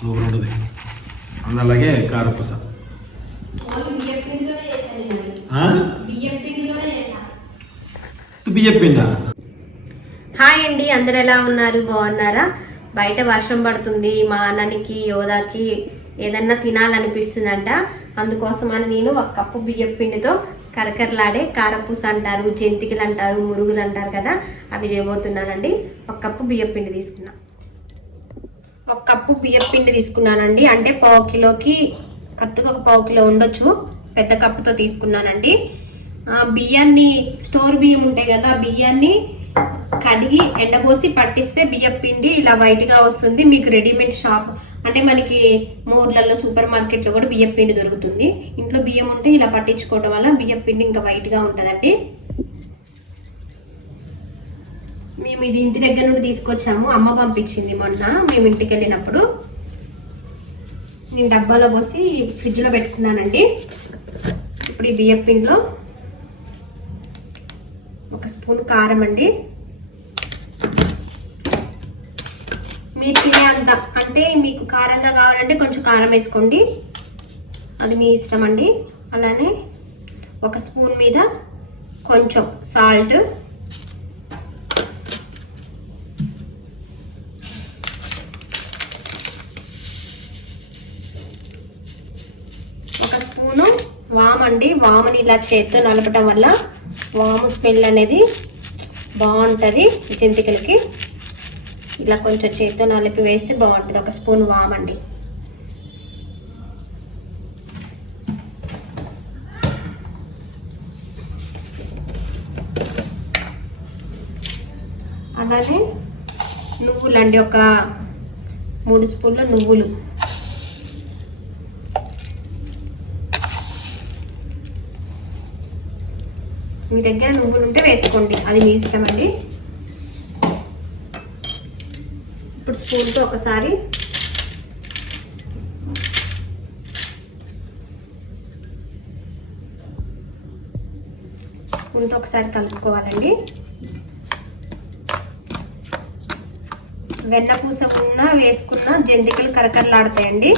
Super ఉంటుంది. అలాగే కారపూస బియ్యం పిండా. హాయ్ అండి, అందరు ఎలా ఉన్నారు? బాగున్నారా? బయట వర్షం పడుతుంది. మా అన్ననికి యోధాకి ఏదన్నా తినాలనిపిస్తుందంట. అందుకోసమని నేను ఒక కప్పు బియ్యం పిండితో కరకరలాడే కారపూస అంటారు, జంతికలు అంటారు, మురుగులు అంటారు కదా, అవి చేయబోతున్నానండి. ఒక కప్పు బియ్యం పిండి తీసుకున్నా. ఒక కప్పు బియ్యం పిండి తీసుకున్నానండి. అంటే పావు కిలోకి కరెక్ట్గా ఒక పావు కిలో ఉండొచ్చు. పెద్ద కప్పుతో తీసుకున్నానండి. బియ్యాన్ని, స్టోర్ బియ్యం ఉంటాయి కదా, బియ్యాన్ని కడిగి ఎండబోసి పట్టిస్తే బియ్యం పిండి ఇలా వైట్గా వస్తుంది. మీకు రెడీమేడ్ షాప్ అంటే మనకి మోర్లలో, సూపర్ మార్కెట్లో కూడా బియ్యం పిండి దొరుకుతుంది. ఇంట్లో బియ్యం ఉంటే ఇలా పట్టించుకోవడం వల్ల బియ్యం పిండి ఇంకా వైట్గా ఉంటుందండి. మేము ఇది ఇంటి దగ్గర నుండి తీసుకొచ్చాము. అమ్మ పంపించింది మొన్న మేము ఇంటికి వెళ్ళినప్పుడు. నేను డబ్బాలో పోసి ఫ్రిడ్జ్లో పెట్టుకున్నానండి. ఇప్పుడు ఈ బియ్యం పిండిలో ఒక స్పూన్ కారం అండి. మీరు తినే అంత, అంటే మీకు కారంగా కావాలంటే కొంచెం కారం వేసుకోండి, అది మీ ఇష్టం అండి. అలానే ఒక స్పూన్ మీద కొంచెం సాల్ట్, ఒక స్పూను వాము అండి. వాముని ఇలా చేత్తో నలపటం వల్ల వాము స్మెల్ అనేది బాగుంటుంది జంతికలకి. ఇలా కొంచెం చేత్తో నలిపి వేస్తే బాగుంటుంది. ఒక స్పూన్ వామండి. అలానే నువ్వులండి, ఒక 3 స్పూన్ల నువ్వులు. మీ దగ్గర నువ్వులు ఉంటే వేసుకోండి, అది మీ ఇష్టం అండి. ఇప్పుడు స్పూన్తో ఒకసారి కలుపుకోవాలండి. వెన్నపూస ఉన్న వేసుకున్న జంతికలు కరకరలాడతాయండి.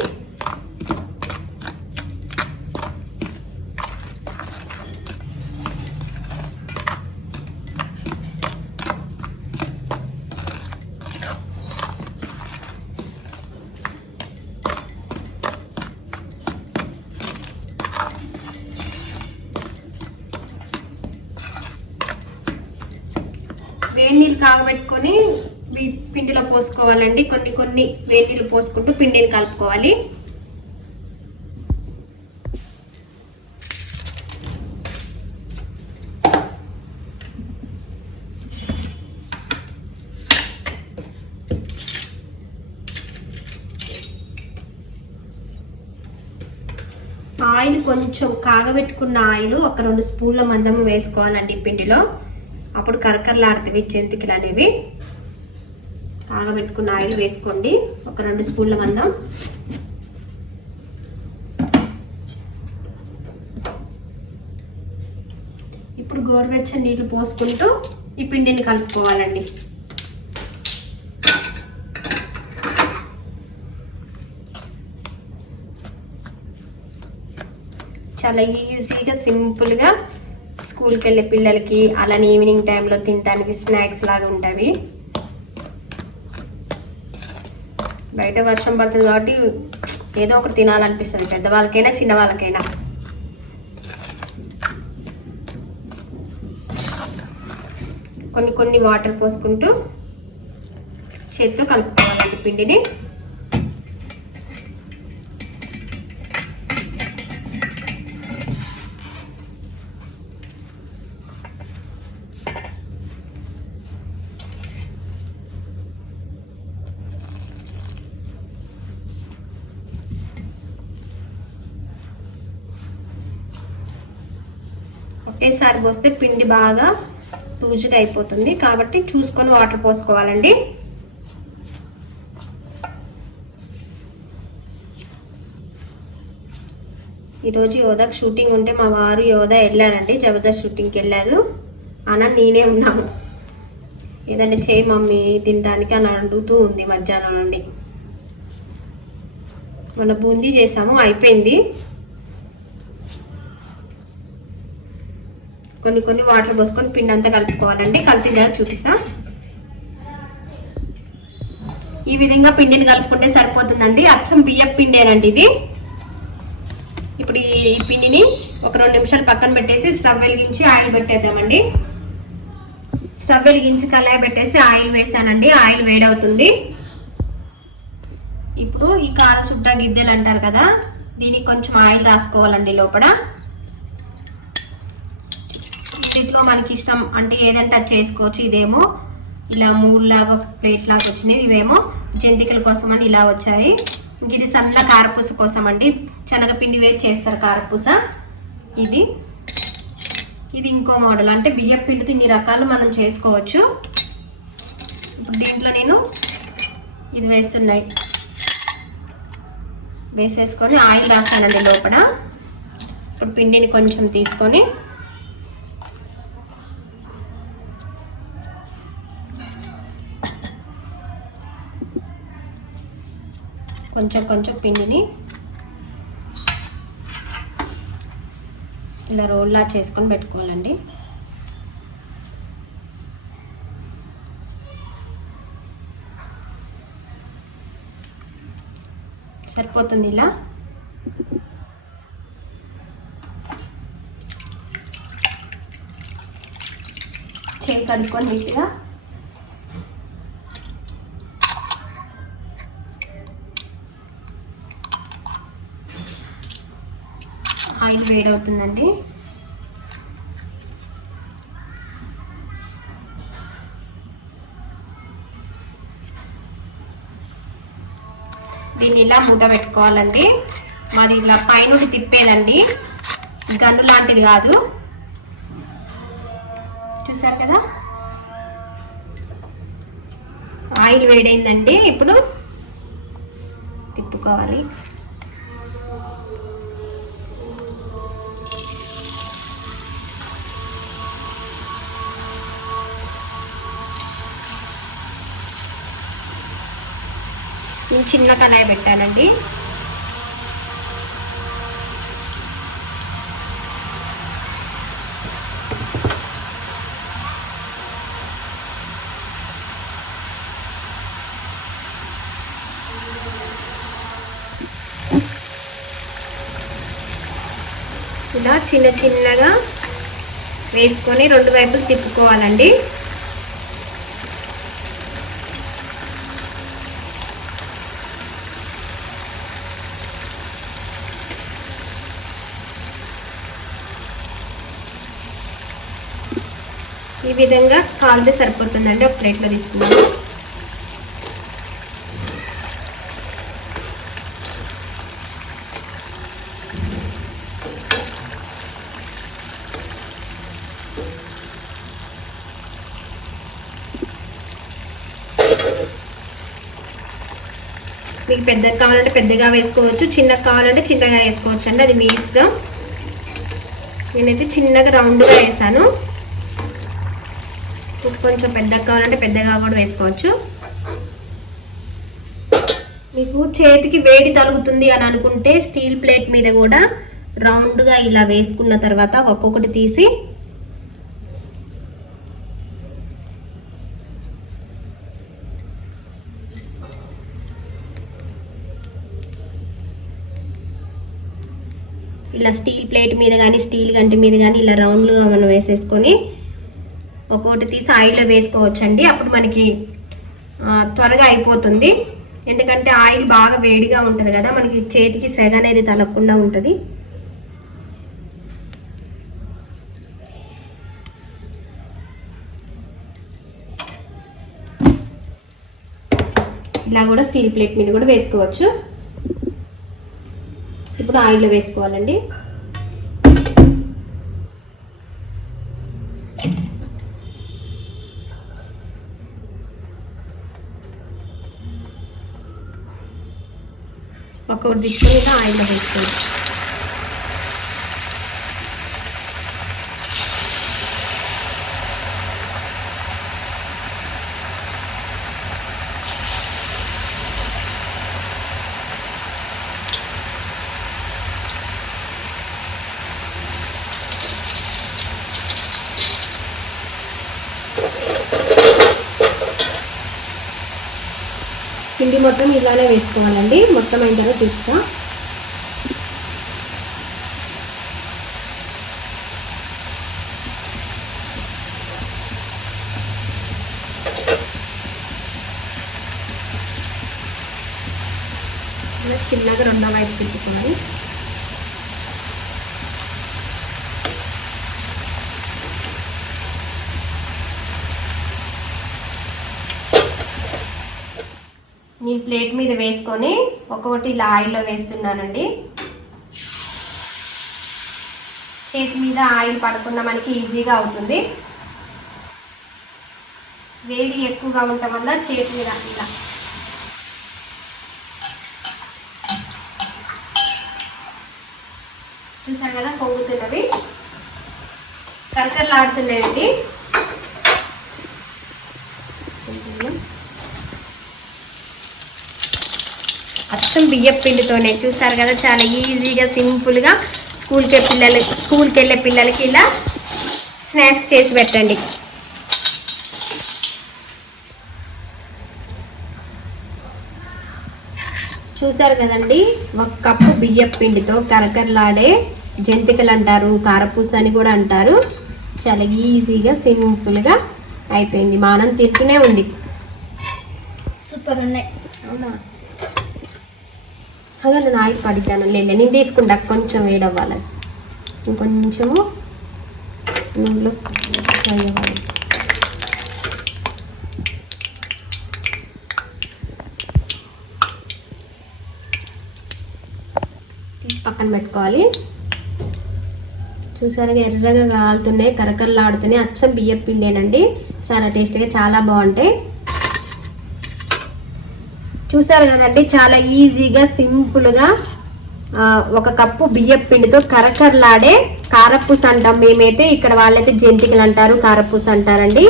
వేడి నీళ్ళు కాగబెట్టుకొని పిండిలో పోసుకోవాలండి. కొన్ని వేడి నీళ్ళు పోసుకుంటూ పిండిని కలుపుకోవాలి. ఆయిల్ కొంచెం కాగబెట్టుకున్న ఆయిల్ ఒక 2 స్పూన్ల మందము వేసుకోవాలండి పిండిలో. అప్పుడు కరకరలాడుతాయి జంతికలు అనేవి. కాగబెట్టుకున్న ఆయిల్ వేసుకోండి, ఒక 2 స్పూన్ల మందం. ఇప్పుడు గోరువెచ్చని నీళ్ళు పోసుకుంటూ ఈ పిండిని కలుపుకోవాలండి. చాలా ఈజీగా, సింపుల్గా స్కూల్కి వెళ్ళే పిల్లలకి, అలానే ఈవినింగ్ టైంలో తినడానికి స్నాక్స్ లాగా ఉంటాయి. బయట వర్షం పడుతుంది కాబట్టి ఏదో ఒకటి తినాలనిపిస్తుంది, పెద్దవాళ్ళకైనా చిన్నవాళ్ళకైనా. కొన్ని వాటర్ పోసుకుంటూ చేత్తో కలుపుకోవాలండి పిండిని. ఒకేసారి పోస్తే పిండి బాగా లూజుగా అయిపోతుంది, కాబట్టి చూసుకొని వాటర్ పోసుకోవాలండి. ఈరోజు యోధాకి షూటింగ్ ఉంటే మా వారు యోధా వెళ్ళారండి, జబర్దస్త్ షూటింగ్కి వెళ్ళారు. అన్న నేనే ఉన్నాము. ఏదంటే చేయి మమ్మీ తినడానికి అని అడుగుతూ ఉంది మధ్యాహ్నం నుండి. మన బూందీ చేసాము, అయిపోయింది. కొన్ని వాటర్ పోసుకొని పిండి అంతా కలుపుకోవాలండి. కలిపిన తర్వాత చూపిస్తా. ఈ విధంగా పిండిని కలుపుకుంటే సరిపోతుందండి. అచ్చం బియ్యం పిండేనండి ఇది. ఇప్పుడు ఈ పిండిని ఒక 2 నిమిషాలు పక్కన పెట్టేసి స్టవ్ వెలిగించి ఆయిల్ పెట్టేద్దామండి. స్టవ్ వెలిగించి కళాయి పెట్టేసి ఆయిల్ వేసానండి. ఆయిల్ వేడవుతుంది. ఇప్పుడు ఈ కారసుడ్డ గిద్దెలు అంటారు కదా, దీనికి కొంచెం ఆయిల్ రాసుకోవాలండి లోపల. దీంట్లో మనకి ఇష్టం అంటే ఏదంటే అది చేసుకోవచ్చు. ఇదేమో ఇలా 3 లాగా ప్లేట్ లాగా వచ్చినాయి, ఇవేమో జంతికల కోసం అని ఇలా వచ్చాయి. ఇది సన్న కారపూస కోసం అండి, శనగపిండి వేసి చేస్తారు కారపూస. ఇది ఇంకో మోడల్, అంటే బియ్యం పిండితో ఇన్ని రకాలు మనం చేసుకోవచ్చు. ఇప్పుడు దీంట్లో నేను ఇది వేస్తున్నాయి, వేసేసుకొని ఆయిల్ రాస్తానండి లోపల. ఇప్పుడు పిండిని కొంచెం తీసుకొని కొంచెం పిండిని ఇలా రోల్లా చేసుకొని పెట్టుకోవాలండి. సరిపోతుంది. ఇలా చేయి కడుక్కొని నీట్గా ఆయిల్ వేడవుతుందండి. దీన్ని ఇలా మూత పెట్టుకోవాలండి. మాది ఇలా పైనుండి తిప్పేదండి, గన్ను లాంటిది కాదు. చూసారు కదా, ఆయిల్ వేడైందండి. ఇప్పుడు తిప్పుకోవాలి. నేను చిన్న కళాయి పెట్టానండి. ఇలా చిన్నగా వేసుకొని 2 వైపులు తిప్పుకోవాలండి. ఈ విధంగా కాలితే సరిపోతుందండి. ఒక ప్లేట్లో తీసుకున్నాను. మీకు పెద్దగా కావాలంటే పెద్దగా వేసుకోవచ్చు, చిన్నగా కావాలంటే చిన్నగా వేసుకోవచ్చు అండి, అది మీ ఇష్టం. నేనైతే చిన్నగా రౌండ్గా వేసాను. కొంచెం పెద్దగా కావాలంటే పెద్దగా కూడా వేసుకోవచ్చు. మీకు చేతికి వేడి తగులుతుంది అని అనుకుంటే స్టీల్ ప్లేట్ మీద కూడా రౌండ్గా ఇలా వేసుకున్న తర్వాత ఒక్కొక్కటి తీసి ఇలా స్టీల్ ప్లేట్ మీద కానీ స్టీల్ గంటి మీద కానీ ఇలా రౌండ్గా మనం వేసేసుకొని ఒక్కొక్కటి తీసి ఆయిల్లో వేసుకోవచ్చండి. అప్పుడు మనకి త్వరగా అయిపోతుంది. ఎందుకంటే ఆయిల్ బాగా వేడిగా ఉంటుంది కదా, మనకి చేతికి సెగ అనేది తలగకుండా ఉంటుంది. ఇలా కూడా స్టీల్ ప్లేట్ మీద కూడా వేసుకోవచ్చు. ఇప్పుడు ఆయిల్లో వేసుకోవాలండి. ఒక్కొక్కటి తీసుకొని ఇలా ఆయిల్లో వేసుకోవాలి. పిండి మొత్తం ఇలానే వేసుకోవాలండి. మొత్తం అయిన తర్వాత చూస్తా. చిన్నగా రెండో వైపు తిప్పుకోవాలి. నేను ప్లేట్ మీద వేసుకొని ఒక్కొక్కటి ఇలా ఆయిల్లో వేస్తున్నానండి. చేతి మీద ఆయిల్ పడకుండా మనకి ఈజీగా అవుతుంది. వేడి ఎక్కువగా ఉండటం వల్ల చేతి మీద ఇలా చూసారు కదా పొంగుతున్నవి, కరకరలాడుతున్నాయండి. అచ్చం బియ్యం పిండితోనే చూసారు కదా, చాలా ఈజీగా సింపుల్గా స్కూల్కి వెళ్ళే పిల్లలకి ఇలా స్నాక్స్ చేసి పెట్టండి. చూసారు కదండి, ఒక కప్పు బియ్యం పిండితో కరకరలాడే జంతికలు అంటారు, కారపూస అని కూడా అంటారు. చాలా ఈజీగా సింపుల్గా అయిపోయింది. మానం తింటూనే ఉంది. సూపర్ ఉన్నాయి. అవునా, అదే నేను ఆయిల్ పడితాను. లేదు నేను తీసుకుంటా, కొంచెం వేడవ్వాలి, ఇంకొంచెము నూనెలో ఫ్రై అవ్వాలి. తీసి పక్కన పెట్టుకోవాలి. చూసారుగా ఎర్రగా కాలుతున్నాయి, కరకరలాడుతున్నాయి. అచ్చం బియ్యం పిండేనండి, చాలా టేస్టీగా చాలా బాగుంటాయి. చూసారు కదండి, చాలా ఈజీగా సింపుల్గా ఒక కప్పు బియ్యం పిండితో కరకరలాడే కారపూస అంటాం మేమైతే, ఇక్కడ వాళ్ళైతే జంతికలు అంటారు, కారపూస అంటారండి.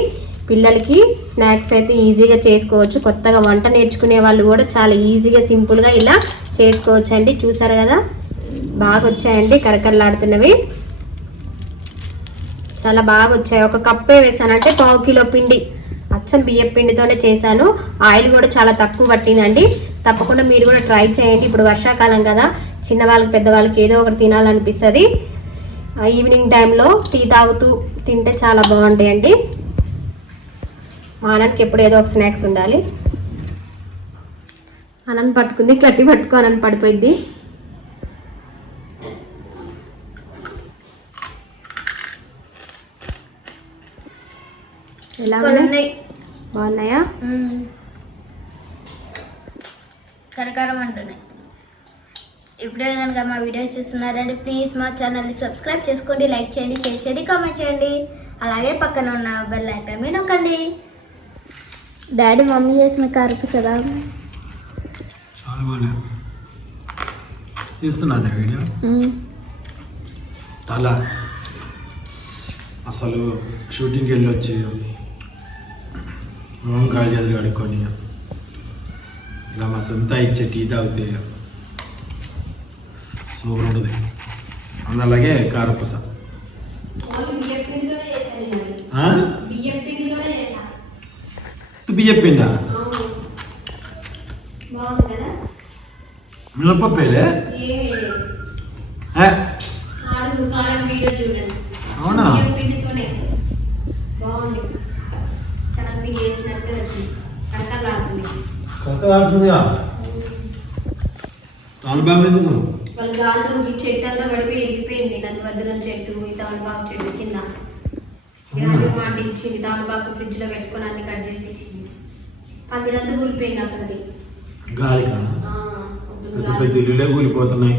పిల్లలకి స్నాక్స్ అయితే ఈజీగా చేసుకోవచ్చు. కొత్తగా వంట నేర్చుకునే వాళ్ళు కూడా చాలా ఈజీగా సింపుల్గా ఇలా చేసుకోవచ్చు అండి. చూసారు కదా, బాగా వచ్చాయండి కరకరలాడుతున్నవి, చాలా బాగా వచ్చాయి. ఒక కప్పే వేసానంటే 1/4 కిలో పిండి, అచ్చం బియ్యం పిండితోనే చేశాను. ఆయిల్ కూడా చాలా తక్కువ పట్టిందండి. తప్పకుండా మీరు కూడా ట్రై చేయండి. ఇప్పుడు వర్షాకాలం కదా, చిన్నవాళ్ళకి పెద్దవాళ్ళకి ఏదో ఒకటి తినాలనిపిస్తుంది. ఈవినింగ్ టైంలో టీ తాగుతూ తింటే చాలా బాగుంటాయండి. మా అన్నకి ఎప్పుడు ఏదో ఒక స్నాక్స్ ఉండాలి. అన్నం పట్టుకుంది, గట్టి పట్టుకో అన్నం పడిపోయింది. ఎలా ఉన్నాయి? బాగున్నాయా? కరకరం అంటున్నాయి. ఇప్పుడే కనుక మా వీడియోస్ చూస్తున్నారండి, ప్లీజ్ మా ఛానల్ని సబ్స్క్రైబ్ చేసుకోండి, లైక్ చేయండి, షేర్ చేయండి, కామెంట్ చేయండి. అలాగే పక్కన ఉన్న బెల్ ఐకాన్ మీద నొక్కండి. డాడీ మమ్మీ చేసిన కారపూస కదా, చాలా బాగా తీస్తున్నాను వీడియో. అలా అసలు షూటింగ్కి వెళ్ళి వచ్చి మొహం కాలు చేతులు కడుక్కొని ఇలా మా సొంత ఇచ్చే టీ తాగితే సూపర్ ఉంటుంది. అలాగే కారపూస బియ్యం పిండా మినపప్పేలే. అవునా, కరకలాడుతుందిగా, చాలా బాగా ఎందుకు వాళ్ళు గాలితో చెట్టు అంతా పడిపోయి ఎగిరిపోయింది. నన్ను వద్దన చెట్టు, ఈ తమలపాకు చెట్టు కింద మాట ఇచ్చింది. తమలపాకు ఫ్రిడ్జ్ లో పెట్టుకొని అన్ని కట్ చేసి ఇచ్చింది. పందిరంతా కూలిపోయింది అక్కడిది. గాలి పెద్ద పెద్ద ఇల్లులే కూలిపోతున్నాయి.